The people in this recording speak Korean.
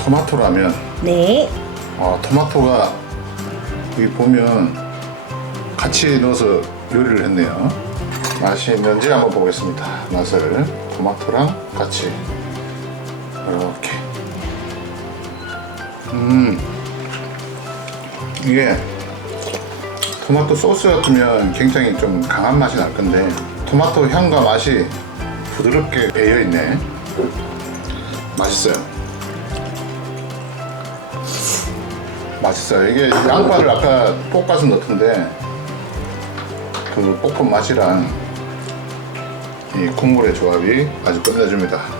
토마토라면 네. 토마토가 여기 보면 같이 넣어서 요리를 했네요. 맛이 있는지 한번 보겠습니다. 맛을 토마토랑 같이 이렇게 이게 토마토 소스 같으면 굉장히 좀 강한 맛이 날 건데 토마토 향과 맛이 부드럽게 배어 있네. 맛있어요. 맛있어요. 이게 양파를 아까 볶아서 넣던데 그 볶은 맛이랑 이 국물의 조합이 아주 끝내줍니다.